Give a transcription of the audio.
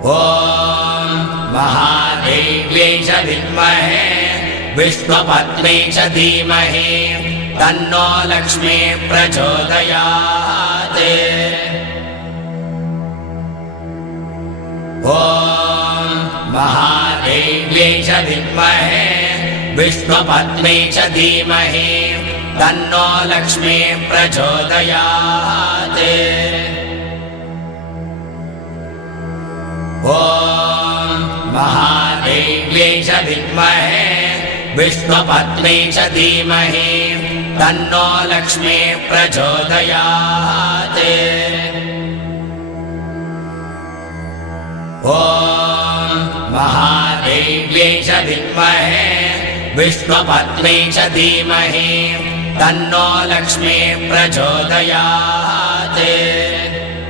ॐ महादेव्यै च विद्महे विष्णुपत्न्यै च धीमहि तन्नो लक्ष्मी प्रचोदयात्। ॐ महादेव्यै च विद्महे विष्णुपत्न्यै च धीमहि तन्नो लक्ष्मी प्रचोदयात्। ॐ महादेव्यै च विद्महे विष्णुपत्न्यै च धीमहि तन्नो लक्ष्मी प्रचोदयात्। ॐ महादेव्यै च विद्महे विष्णुपत्न्यै च धीमहि तन्नो लक्ष्मी प्रचोदयात्।